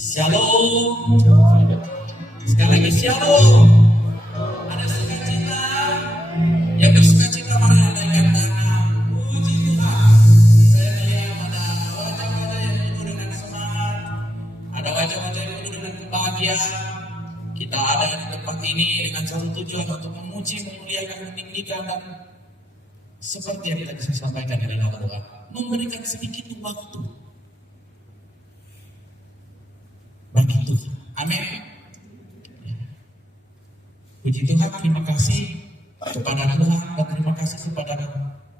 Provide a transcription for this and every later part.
Shalom. Sekali lagi shalom. Ada sukacita. Yang bersukacita mari naikkan tangan. Puji Tuhan. Saya lihat ada wajah-wajah yang penuh dengan semangat. Ada wajah-wajah yang penuh dengan kebahagiaan. Kita ada di tempat ini dengan satu tujuan untuk memuji, memuliakan, meninggikan dan seperti yang tadi saya sampaikan dari Tuhan, memberikan sedikit waktu bagi Tuhan. Amin. Puji Tuhan, terima kasih kepada Tuhan dan terima kasih kepada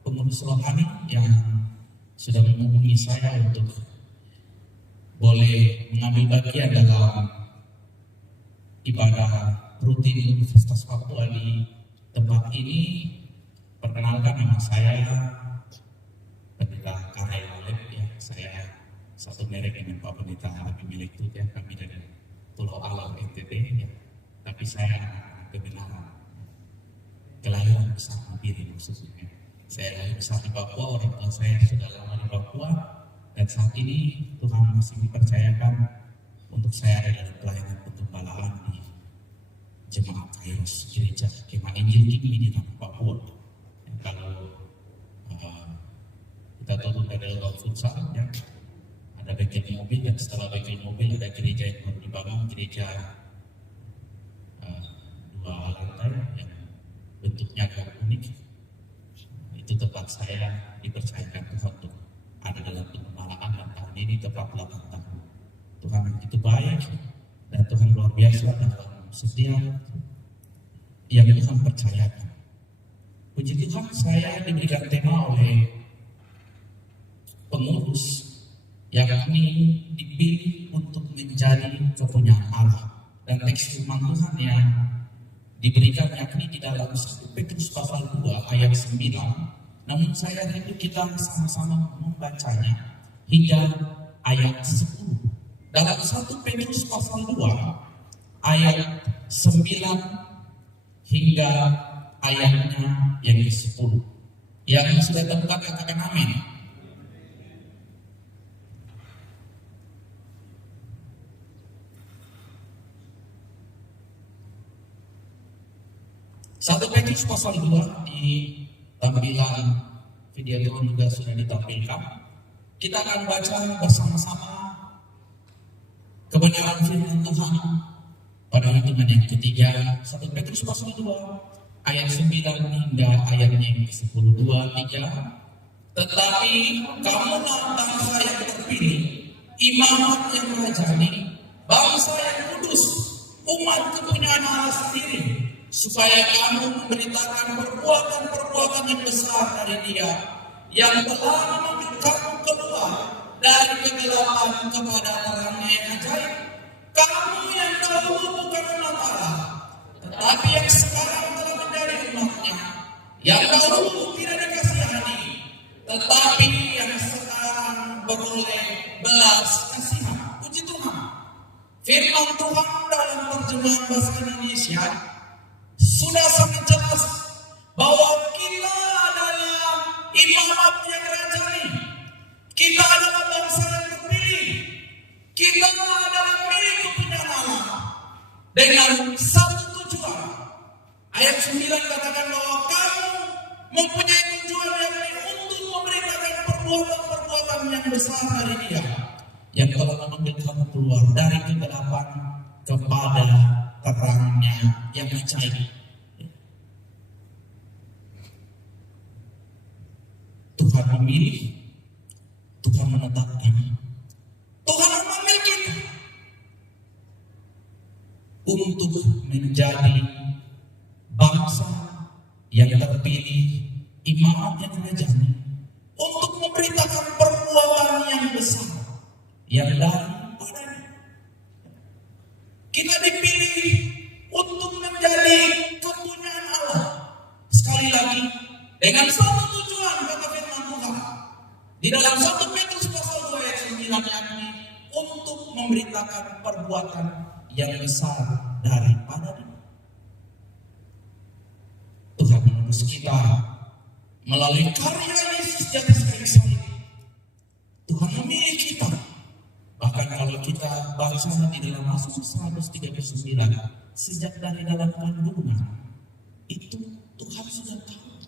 pengurus rohani yang sudah menghubungi saya untuk boleh mengambil bagian dalam ibadah rutin Universitas Papua di tempat ini. Perkenalkan, nama saya Pendeta Karel Alep, ya. Saya satu merek dengan Pak Pendeta Habib milik itu, ya. Kami dari Pulau Alam NTT, ya. Tapi saya kebenaran kelahiran besar Mabiri maksudnya. Saya lahir besar di Papua, orang tua saya sudah lama di Papua, dan saat ini Tuhan masih dipercayakan untuk saya ada dalam pelayanan pengembalaan di Jemaat Kairos Gereja Kemah Injil Kikmi di tanah Papua. Kalau kita tahu ada ruang futsal, ya, ada bengkel mobil, dan setelah bengkel mobil ada gereja yang baru dibangun, gereja 2 lantai yang bentuknya agak unik. Itu tempat saya dipercayakan Tuhan untuk ada dalam pengembalaan, dan tahun ini tepat 8 tahun. Tuhan itu baik dan Tuhan luar biasa dalam setiap yang Tuhan percayakan. Puji Tuhan, saya diberikan tema oleh pengurus yang kami dipilih untuk menjadi kepunyaan Allah. Dan teks firman Tuhan yang diberikan yakni di dalam 1 Petrus pasal 2 ayat 9. Namun saya rindu kita sama-sama membacanya hingga ayat 10. Dalam 1 Petrus pasal 2 ayat 9 hingga ayatnya yang ke-10. Yang sudah temukan katakan amin. Satu Petrus pasal 2 di tampilan video juga sudah ditampilkan. Kita akan baca bersama-sama kebenaran firman Tuhan pada hitungan yang ketiga. 1 Petrus pasal 2 ayat 9 hingga ayatnya yang ke-10. 2, 3. Tetapi kamulah bangsa yang terpilih, imamat yang rajani, bangsa yang kudus, umat kepunyaan Allah sendiri, supaya kamu memberitakan perbuatan-perbuatan yang besar dari Dia yang telah mengambil kamu keluar dari kegelapan kepada terangnya yang ajaib. Kamu yang dahulu bukan umat Allah, tetapi yang sekarang telah menjadi umatnya, yang dahulu tidak dikasihani, tetapi yang sekarang beroleh belas kasihan. Puji Tuhan. Firman Tuhan dalam terjemahan bahasa Indonesia sudah sangat jelas bahwa kita adalah imamat yang rajani, kita adalah bangsa yang terpilih, kita adalah milik kepunyaan Allah dengan satu tujuan. Ayat 9 katakan bahwa kamu mempunyai tujuan yang untuk memberitakan perbuatan-perbuatan yang besar dari Dia yang telah mengambil kamu keluar dari kegelapan kepada terangnya yang ajaib. Tuhan memilih, Tuhan menetapkan, Tuhan memanggil kita untuk menjadi bangsa yang terpilih, imamat yang rajani, untuk memberitakan perbuatan yang besar yang daripadanya. Kita dipilih untuk menjadi kepunyaan Allah. Sekali lagi, dengan satu tujuan, kata firman Tuhan di dalam 1 Petrus pasal 2 ayat 9 yakni untuk memberitakan perbuatan yang besar daripada Dia. Tuhan menebus kita melalui karya Yesus di atas kayu salib. Tuhan memilih kita, bahkan kalau kita baca di dalam Mazmur 139, sejak dari dalam kandungan itu Tuhan sudah tahu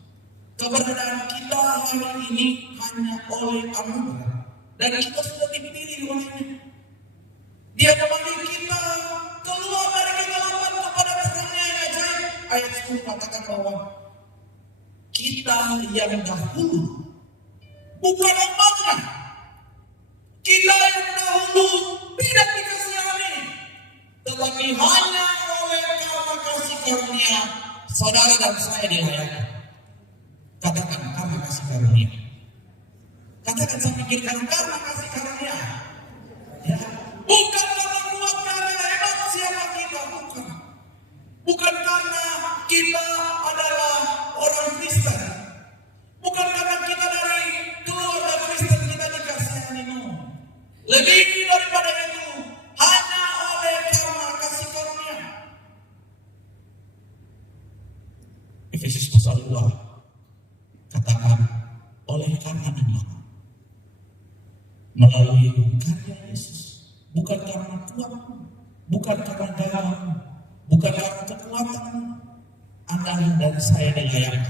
keberadaan kita hari ini hanya oleh anugerah, dan kita sudah dipilih olehnya. Dia memanggil kita keluar dari kegelapan kepada terangnya yang ajaib. Ayat 10 katakan bahwa kita yang dahulu bukan umatnya, kita yang dahulu tidak dikasihani, tetapi hanya oleh karena kasih karunia saudara dan saya dilayani. Katakan karena kasih karunia. Katakan saya pikirkan karena kasih karunia. Ya, bukan karena kuat, karena hebat siapa kita, bukan. Bukan karena kita adalah orang Kristen. Bukan karena kita dari keluarga Kristen kita dikasihani, no. Lebih daripada itu, hanya oleh karena kasih karunia. Efesus pasal 2 katakan oleh karena iman melalui karya Yesus, bukan karena kuat, bukan karena dalam, bukan karena kekuatan Anda dan saya dilayani.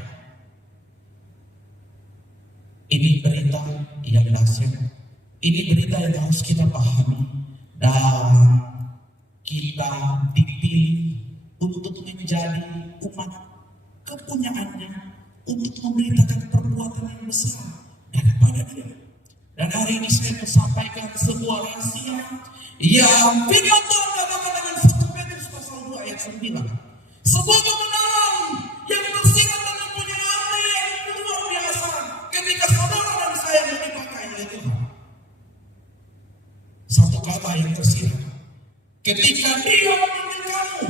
Ini berita yang dahsyat. Ini berita yang harus kita pahami, dan kita dipilih untuk menjadi umat kepunyaannya, untuk memberitakan perbuatan yang besar daripada Dia. Dan hari ini saya mau sampaikan sebuah rahasia yang firman Tuhan katakan dengan 1 Petrus pasal 2 ayat 9. Sebuah kebenaran yang tersirat dan mempunyai arti yang luar biasa ketika saudara dan saya yang dipakai oleh Tuhan. Satu kata yang tersirat, ketika Dia memanggil kamu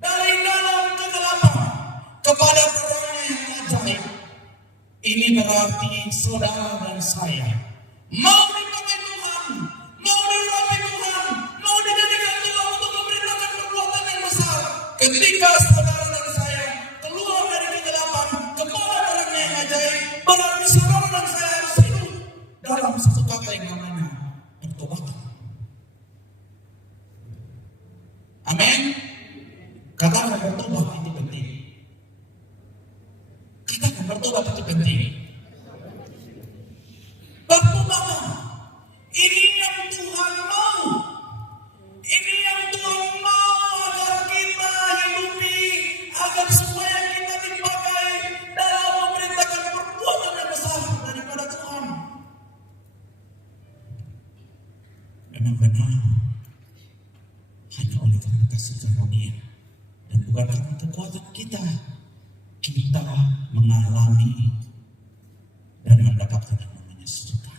dari dalam kegelapan kepada terangnya yang ajaib. Ini berarti saudara dan saya mau dipakai Tuhan, mau dirapi Tuhan, mau dijadikan Tuhan untuk memberitakan perbuatan yang besar. Ketika saudara dan saya keluar dari kegelapan kepada terangnya yang ajaib, berarti saudara dan saya harus hidup dalam satu kata yang namanya pertobatan. Amin. Katakan bertobat itu penting. Katakan bertobat itu penting. Bertobat. Ini yang Tuhan mau. Ini yang Tuhan mau agar kita hidupi, agar supaya kita dipakai dalam memberitakan perbuatan yang besar daripada Tuhan. Memang benar. Hanya oleh karena kasih karunia dan bukan karena kekuatan kita mengalami dan mendapatkan yang namanya surga.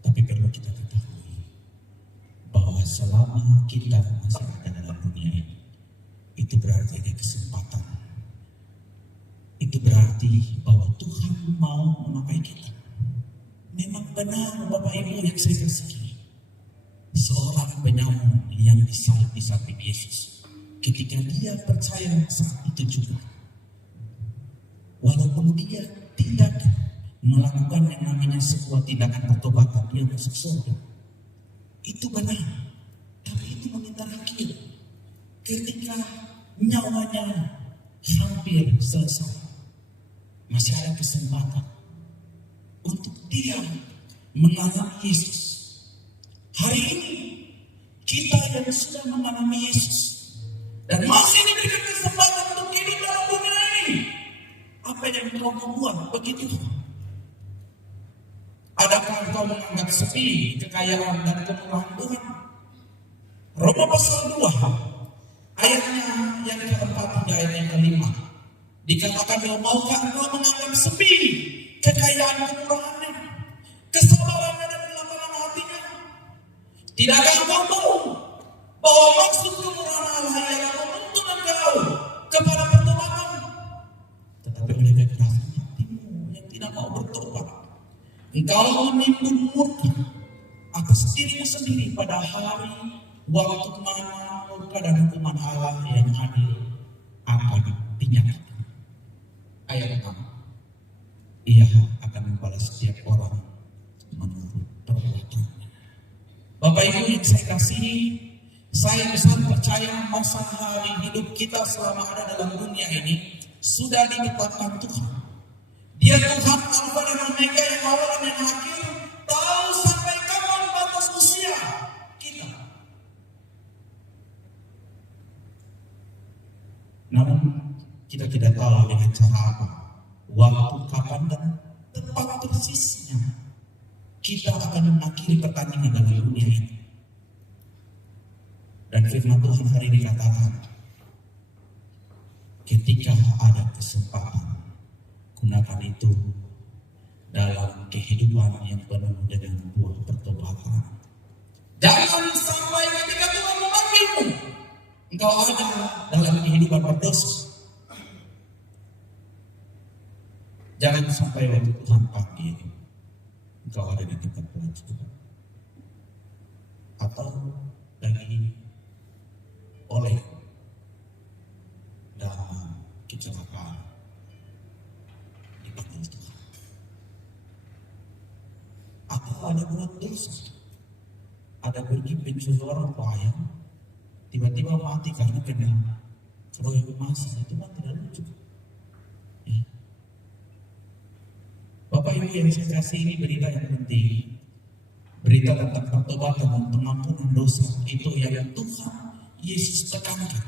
Tapi perlu kita ketahui bahwa selama kita masih ada dalam dunia ini, itu berarti ada kesempatan. Itu berarti bahwa Tuhan mau memakai kita. Memang benar Bapak Ibu yang saya kasihi, seorang penyamun yang disalib di samping Yesus, ketika dia percaya saat itu juga, walaupun dia tidak melakukan yang namanya sebuah tindakan pertobatan, dia masuk surga. Itu benar, tapi itu mengintar akhir. Ketika nyawanya hampir selesai, masih ada kesempatan untuk dia mengalami Yesus. Hari ini kita yang sudah mengalami Yesus dan masih diberikan kesempatan untuk hidup dalam dunia ini, apa yang kau membuat begitu? Adakah kau menganggap sepi kekayaan dan kemurahan Tuhan? Roma pasal 2 ayatnya yang keempat hingga ayat yang kelima dikatakan bahwa maukah engkau menganggap sepi kekayaan kemurahannya, kesabarannya dan kelapangan hatinya? Tidakkah engkau tahu bahwa maksud kemurahan Allah ialah menuntun engkau kepada pertobatan? Tetapi oleh kekerasan hatimu yang tidak mau bertobat, engkau menimbun murka atas dirimu sendiri pada hari waktu mana murka dan hukuman Allah yang adil akan dinyatakan. Ayat 6, Ia akan membalas setiap orang menurut perbuatannya. Bapak Bapak Ibu yang saya kasihi, saya besar percaya masa hari hidup kita selama ada dalam dunia ini sudah ditetapkan Tuhan. Dia Tuhan Alfa dan Omega, yang awal dan yang akhir, tahu sampai kapan batas usia kita. Namun kita tidak tahu dengan cara apa, waktu, kapan, dan tepat persisnya kita akan mengakhiri pertandingan dalam dunia ini. Dan firman Tuhan hari ini katakan, ketika ada kesempatan, gunakan itu dalam kehidupan yang penuh dengan buah pertobatan. Jangan sampai ketika Tuhan memanggilmu, engkau ada dalam kehidupan berdosa. Jangan sampai waktu Tuhan panggil, engkau ada di tempat pelajaran atau lagi oleh dalam kecelakaan dipanggil Tuhan, atau ada buat dosa, ada pergi mencuri orang payah, tiba-tiba mati karena kena keroyokan massa. Itu kan tidak lucu. Ya. Bapak Ibu yang saya kasih, ini berita yang penting, berita tentang pertobatan dan pengampunan dosa. Itu yang Tuhan Yesus tekankan.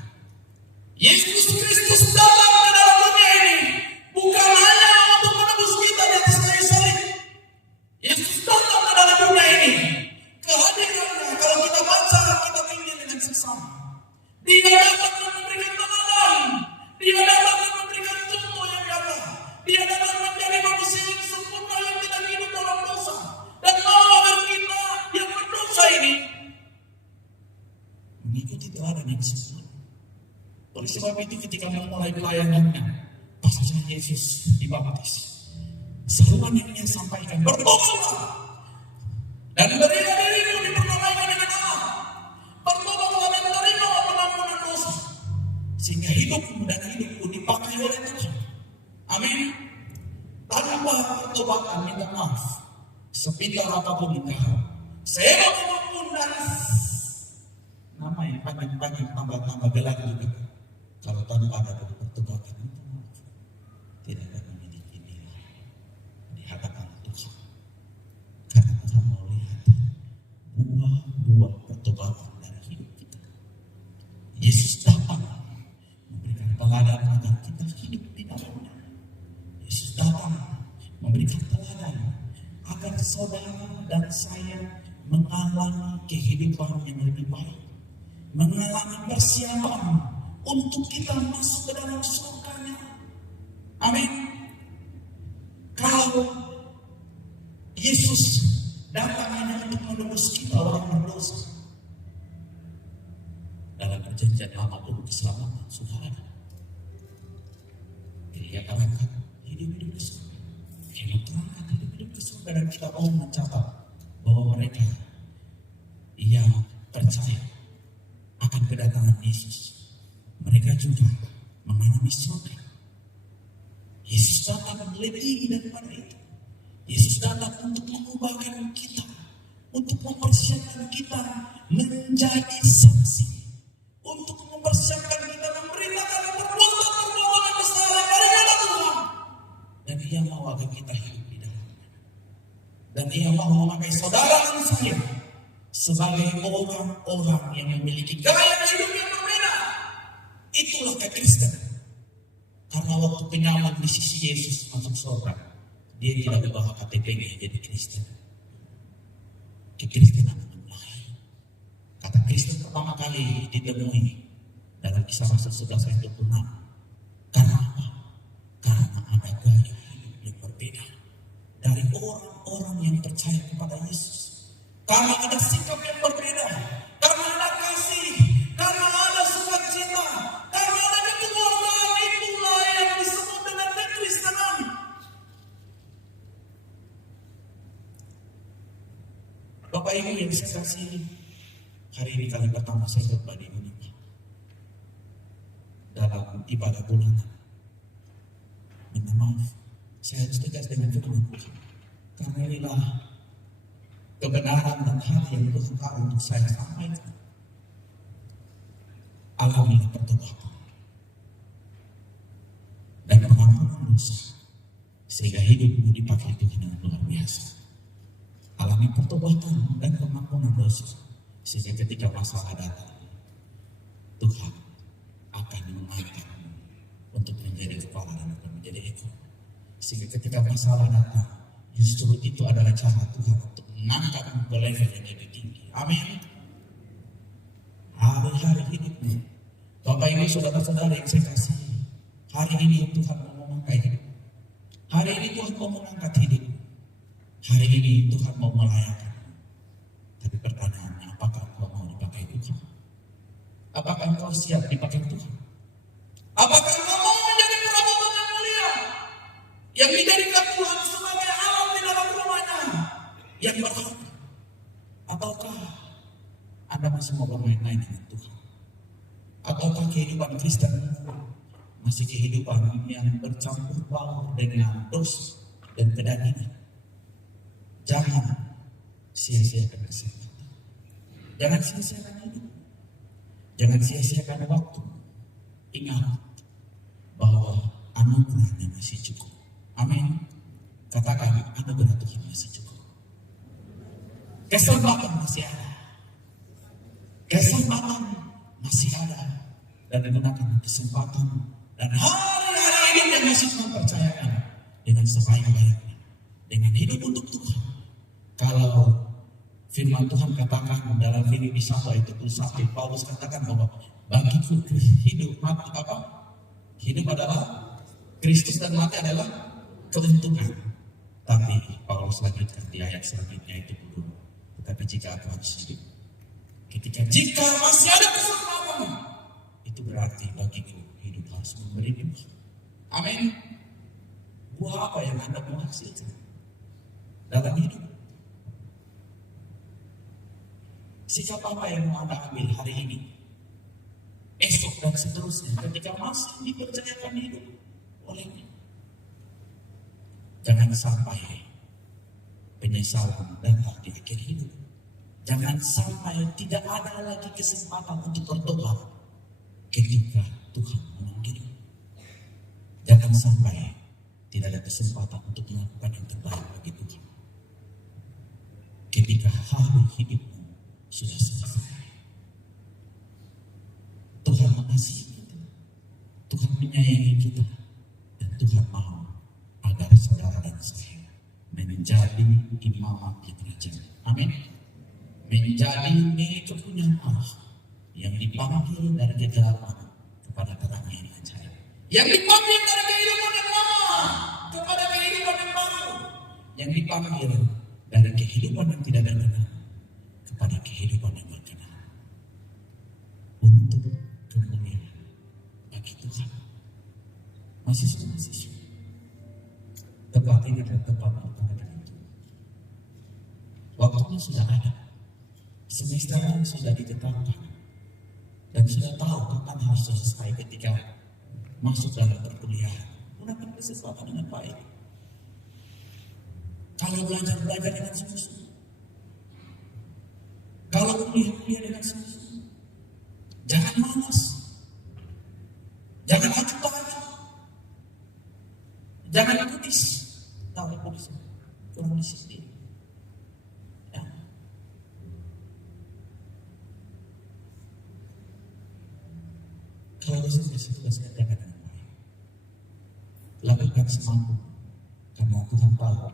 Yesus Kristus datang ke dalam dunia ini bukan hanya untuk menebus kita di atas kayu salib. Yesus datang ke dalam dunia ini, kehadirannya kalau kita baca kitab Injil dengan seksama, Dia datang memberikan teladan, Dia datang memberikan contoh yang nyata, Dia datang menjadi manusia yang sempurna yang tidak hidup dalam dosa, dan mau agar kita yang berdosa ini mengikuti teladan yang sempurna. Oleh sebab itu ketika memulai pelayanannya, pas Yesus dibaptis, seruan yang dia sampaikan, bertobatlah dan berilah dirimu diperdomaikan dengan Allah. Bertobatlah dan terima pengampunan dosa, sehingga hidupmu dan hidupku dipakai oleh Tuhan. Amin. Tanpa pertobatan minta maaf, sepintar apapun kita, sehebat apapun dan nama yang panjang-panjang tambah-tambah gelar juga, kalau tanpa ada pertobatan itu tidak akan memiliki nilai di hadapan Tuhan. Karena Tuhan mau lihat buah-buah pertobatan dari hidup kita. Yesus datang memberikan teladan agar kita hidup di dalamnya. Yesus datang memberikan teladan agar saudara dan saya mengalami kehidupan yang lebih baik, mengalami persiapan untuk kita masuk ke dalam surganya. Amin. Kalau Yesus datang hanya untuk menebus kita orang berdosa, dalam perjanjian lama pun keselamatan sudah ada. Jadi dia katakan hidup-hidup ke surga, dia terangkan hidup-hidup ke surga, dan kita mau mencatat bahwa mereka yang percaya akan kedatangan Yesus, mereka juga mengalami surga. Yesus datang lebih daripada itu. Yesus datang untuk mengubahkan kita, untuk mempersiapkan kita menjadi saksi, untuk mempersiapkan kita memberitakan perbuatan-perbuatan yang besar daripada Tuhan. Dan Dia mau agar kita hidup di dalamnya. Dan Dia mau memakai saudara dan saya sebagai orang-orang yang memiliki gaya hidup yang berbeda. Itulah kekristenan. Karena waktu penyaman di sisi Yesus masuk surga, dia tidak membawa KTP-nya jadi Kristen. Kekristenan mulai. Kata Kristen pertama kali ditemui dalam Kisah Rasul 11 ayat 26. Karena apa? Karena ada gaya hidup yang berbeda dari orang-orang yang percaya kepada Yesus. Karena ada sikap yang berbeda, karena ada kasih, karena ada sukacita, karena ada kekeluargaan, itulah yang disebut dengan kekristenan. Bapak Ibu yang saya kasih, hari ini kali pertama saya khotbah di Unima dalam ibadah bulanan. Minta maaf, saya harus tegas dengan firman Tuhan, karena inilah kebenaran dan hal yang Tuhan tahu untuk saya sampaikan. Alamilah pertobatan dan pengampunan dosa, sehingga hidupmu dipakai Tuhan dengan luar biasa. Alami pertobatan dan pengampunan dosa, sehingga ketika masalah datang, Tuhan akan mengangkatmu untuk menjadi kepala dan akan menjadi ekor. Sehingga ketika masalah datang, justru itu adalah cara Tuhan untuk mengangkatmu ke level yang lebih tinggi. Amin. Hari-hari hidupmu, Bapak Ibu saudara-saudara yang saya kasih, hari ini Tuhan mau memakai hidup. Hari ini Tuhan mau mengangkat hidup. Hari ini Tuhan mau melayani. Tapi pertanyaannya, apakah engkau mau dipakai Tuhan? Apakah engkau siap dipakai Tuhan? Apakah engkau mau menjadi perabotan yang mulia, yang dijadikan Tuhan sebagai alat di dalam rumahnya, yang berharga? Ataukah Anda masih mau bermain-main dengan Tuhan? Ataukah kehidupan Kristen masih kehidupan yang bercampur baur dengan dosa dan kedagingan? Jangan sia-siakan kesempatan. Jangan sia-siakan hidup. Jangan sia-siakan waktu. Ingat bahwa anugerahnya masih cukup. Amin. Katakan, anugerah Tuhan masih cukup. Kesempatan masih ada. Kesempatan masih ada. Dan menggunakan kesempatan dan hari-hari ini yang masih mempercayakan dengan sebaik-baiknya, dengan hidup untuk Tuhan. Kalau firman Tuhan katakan dalam Filipi 1 ayat 21, Paulus katakan bahwa bagiku hidup mati apa? Hidup adalah Kristus dan mati adalah keuntungan. Tapi Paulus lanjutkan di ayat selanjutnya itu dulu. Tetapi jika aku harus hidup, jika masih ada kesempatan, itu berarti bagiku hidup harus memberi buah. Amin. Buah apa yang Anda mau hasilkan dalam hidup? Sikap apa yang mau Anda ambil hari ini, esok dan seterusnya ketika masih dipercayakan hidup olehnya? Jangan sampai penyesalan datang di akhir hidup. Jangan sampai tidak ada lagi kesempatan untuk bertobat ketika Tuhan memanggil. Jangan sampai tidak ada kesempatan untuk melakukan yang terbaik bagi Tuhan ketika hari hidupmu sudah selesai. Tuhan mengasihi kita, Tuhan menyayangi kita, dan Tuhan mau agar saudara dan saya menjadi imam di kerajaan. Amin. Menjadi milik kepunyaan Allah yang dipanggil dari kegelapan kepada terang yang ajaib, yang dipanggil dari kehidupan yang lama kepada kehidupan yang baru, yang dipanggil dari kehidupan yang tidak berkenan kepada kehidupan yang berkenan, untuk kemuliaan bagi Tuhan. Mahasiswa-mahasiswa, tempat ini adalah tempat bertanya itu. Waktunya sudah ada, semesternya sudah ditetapkan, dan sudah tahu kapan harus selesai ketika masuk dalam perkuliahan. Gunakan kesempatan dengan baik. Kalau belajar dengan sungguh-sungguh, kalau kuliah dengan sungguh-sungguh, jangan malas, jangan acuh tangan, jangan kudis. Tahu kudis sendiri. Ya. Kalau tugasnya jangan dengan baik. Lakukan semampu, karena Tuhan tahu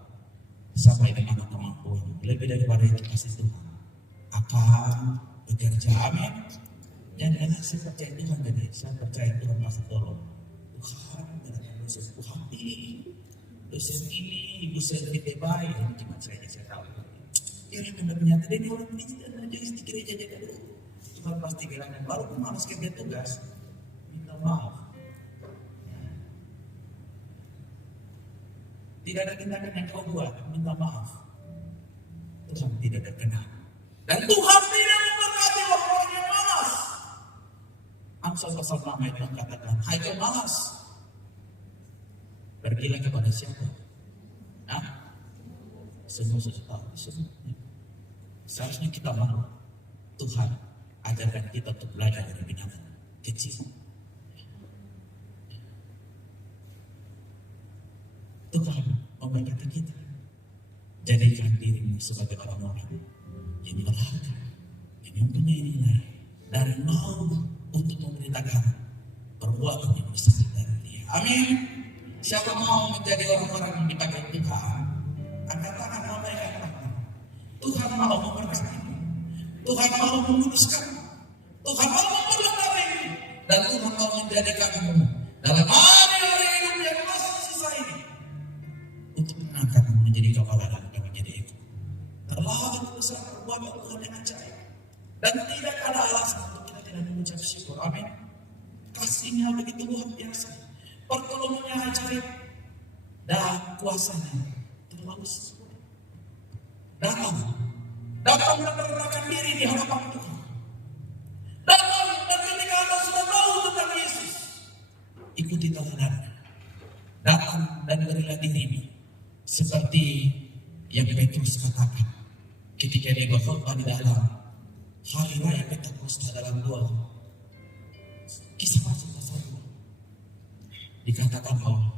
sampai di mana kemampuan. Lebih daripada itu pasti Tuhan akan bekerja. Amin. Jangan saya percaya Tuhan, jadi saya percaya Tuhan masih tolong. Tuhan dengan dosen Tuhan ini, dosen kita baik. Ini cuma saya tahu. Ya benar nyata dia orang Kristen aja di gereja jaga dulu. Tuhan pasti bilang baru malas kerja tugas. Minta maaf. Tidak ada tindakan yang kau buat, minta maaf. Tuhan tidak berkenan. Dan Tuhan tidak memberkati orang yang malas. Amsal pasal 6 ayat mengatakan, hai kau malas, pergilah kepada siapa? Semua sudah tahu, semua. Seharusnya kita mau Tuhan ajarkan kita untuk belajar dari binatang kecil. Tuhan memberkati kita. Jadikan dirimu sebagai orang-orang yang berharga, yang mempunyai nilai, dan mau untuk memberitakan perbuatan yang besar dari Dia. Amin. Siapa mau menjadi orang-orang yang dipakai Tuhan? Angkat tangan, lambaikan tangan. Tuhan mau memberkatimu. Tuhan mau menguruskan. Tuhan mau memperlengkapimu. Dan Tuhan mau menjadikanmu dalam hari-hari hidup yang masih sisa ini untuk mengangkatmu menjadi kepala dan bukan menjadi ekor. Terlalu besar perbuatan Tuhan yang ajaib. Dan tidak ada alasan untuk kita tidak mengucap syukur. Amin. Kasihnya begitu luar biasa. Pertolongannya ajaib. Dan kuasanya terlalu sempurna. Datang dan merendahkan diri di hadapan Tuhan. Datang dan ketika Anda sudah tahu tentang Yesus, ikuti teladannya. Datang dan berilah dirimu seperti yang Petrus katakan ketika dia berkhotbah di dalam hari raya Pentakosta dalam 2 Kisah Rasul pasal 2. Dikatakan bahwa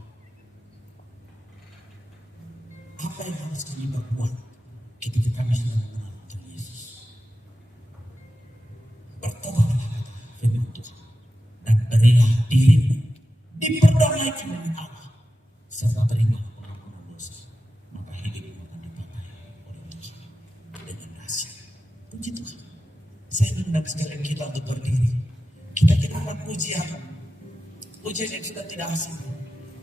apa yang harus kami perbuat ketika kami sudah mengenal Tuhan Yesus? Bertobatlah, kata firman Tuhan, dan berilah dirimu diperdamaikan dengan Allah, serta terima pengampunan dosa, maka hidupmu akan dipakai oleh Tuhan dengan dahsyat. Puji Tuhan. Saya mengundang sekalian kita untuk berdiri. Kita akan pujian yang sudah tidak asing.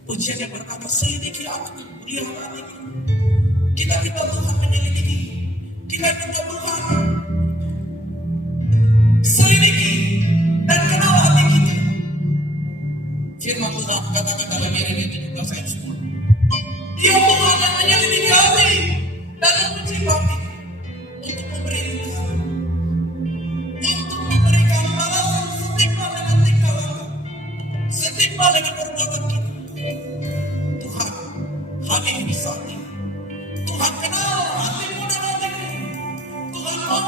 Pujian yang berkata, selidiki aku, lihat hatiku. Kita minta Tuhan menyelidiki. Kita minta Tuhan selidiki dan kenal hati kita. Firman Tuhan katakan dalam Yeremia 17 ayat 10. Dia Tuhan yang menyelidiki hati dan menguji hati untuk memberi Tuhan, untuk memberikan balasan setimpal dengan tingkah laku, setimpal dengan perbuatan kita. Tuhan, hati ini sakti. Tuhan kenal hatimu dan hatiku. Tuhan mau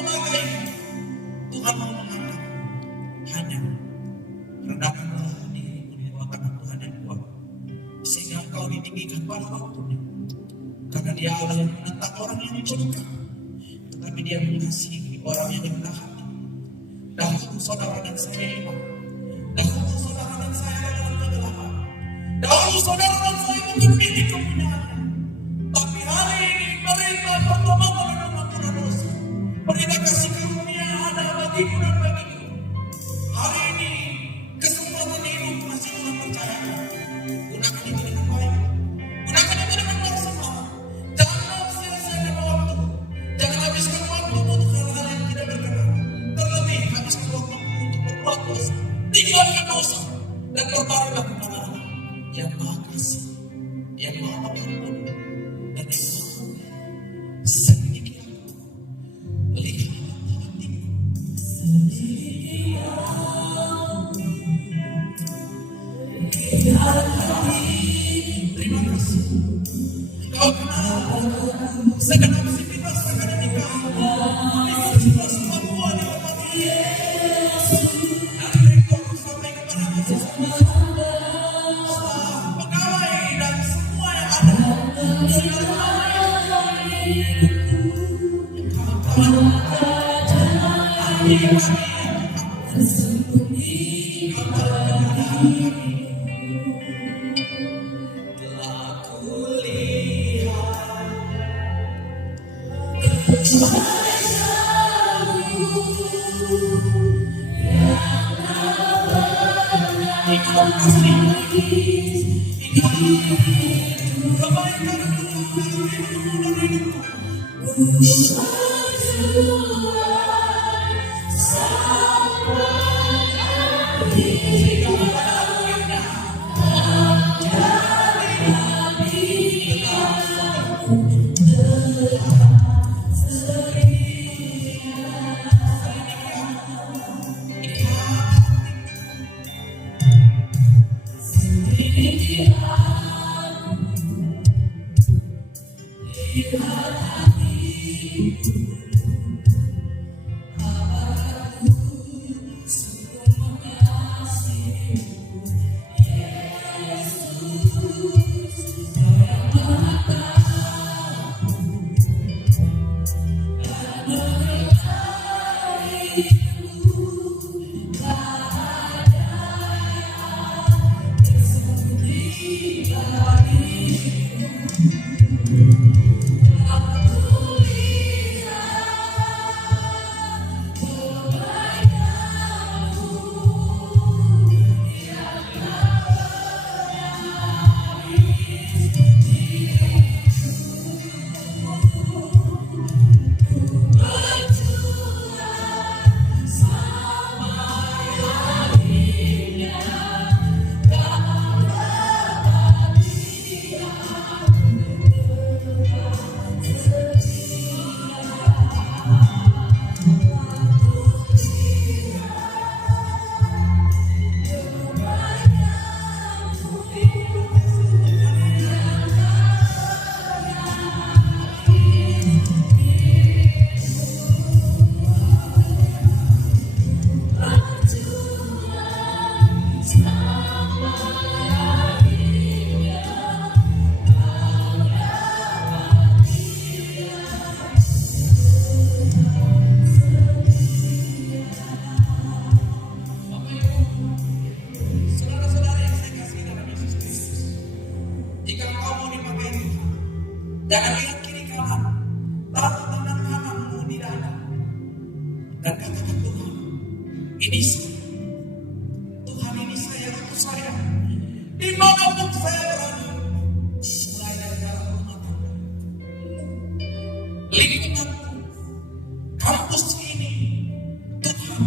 memakai. Tuhan mau mengangkat. Hanya rendahkanlah dirimu di bawah tangan Tuhan yang kuat, sehingga engkau ditinggikan pada waktunya. Karena Dia Allah yang menentang orang yang congkak, tetapi Dia mengasihi orang yang rendah hati. Dahulu saudara dan saya iman. Dahulu saudara dan saya dalam kegelapan. Dahulu saudara dan saya mungkin milik kepunyaannya. Tapi hari ini perintah pertobatan dan pengampunan dosa, perintah kasih karunia ada bagimu dan bagiku. Hari ini kesempatan hidup masih Tuhan percayakan. Gunakan itu dengan baik. Gunakan itu dengan maksimal. Jangan sia-siakan waktu. Jangan habiskan waktu untuk hal-hal yang tidak berkenan. Terlebih habiskan waktu untuk berbuat dosa. Tinggalkan dosa dan berbarulah kepada Allah yang Maha Kasih, yang Maha Pengampun, dan yang Maha sedikit lihat hatimu, sedikit lihat hati. Terima kasih. Kau kenal segenap sivitas akademika, Universitas Papua di Hormati Yesus, dari rektor sampai kepada mahasiswa, staf, pegawai, dan semua yang ada. Jangan lihat kiri kanan, taruh tangan kananmu di dada dan katakan, Tuhan, ini saya. Tuhan, ini saya, aku sayang. Dimanapun saya berada, mulai dari dalam rumah tangga, lingkunganku, kampus ini, Tuhan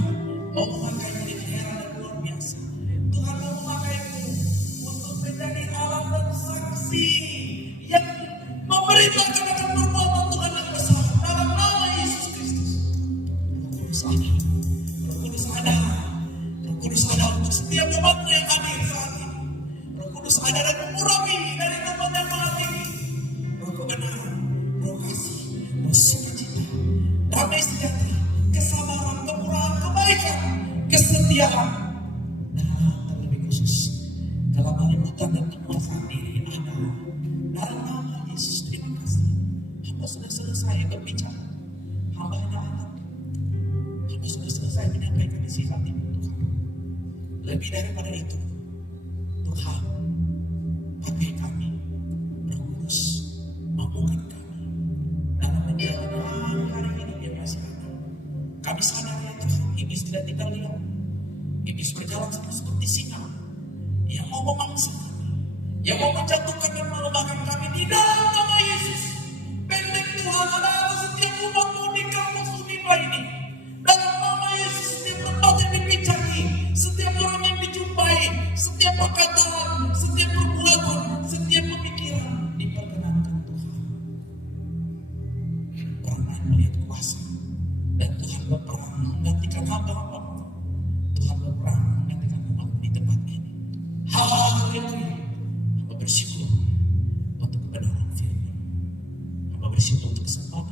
mau memakaimu di daerah yang luar biasa. Tuhan mau memakaimu untuk menjadi alat dan saksi yang memberitakan akan perbuatan Tuhan yang besar dalam nama Yesus Kristus. Roh Kudus ada untuk setiap umatmu yang hadir saat ini. Roh Kudus ada dan mengurapi dari tempat yang maha tinggi. Roh kebenaran, roh kasih, roh sukacita, damai sejahtera, kesabaran, kemurahan, kebaikan, kesetiaan, dan terlebih khusus dalam penyebutan dan penguasaan diri ada dalam nama Yesus. Terima kasih, hamba sudah selesai berbicara, hamba hanya anak, hamba sudah selesai menyampaikan isi hatimu Tuhan. Lebih daripada itu, Tuhan, pakai kami, Roh Kudus, mampukan kami dalam menjalani hari ini yang masih ada. Kami sadar ya Tuhan, iblis tidak tinggal diam. Iblis berjalan seperti singa yang mau memangsa kami, yang mau menjatuhkan dan melemahkan kami di dalam nama Yesus. Pendek Tuhan ada atas setiap umatmu di kampus Unimba ini. Dalam nama Yesus, setiap tempat yang dipijaki, setiap orang yang dijumpai, setiap perkataan, setiap perbuatan, setiap pemikiran diperkenankan Tuhan. Perangan melihat kuasa, dan Tuhan berperang menggantikan hamba-hamba. Tuhan berperang menggantikan umat di tempat ini. Haleluya. Hamba bersyukur untuk kebenaran firman. Hamba bersyukur untuk kesempatan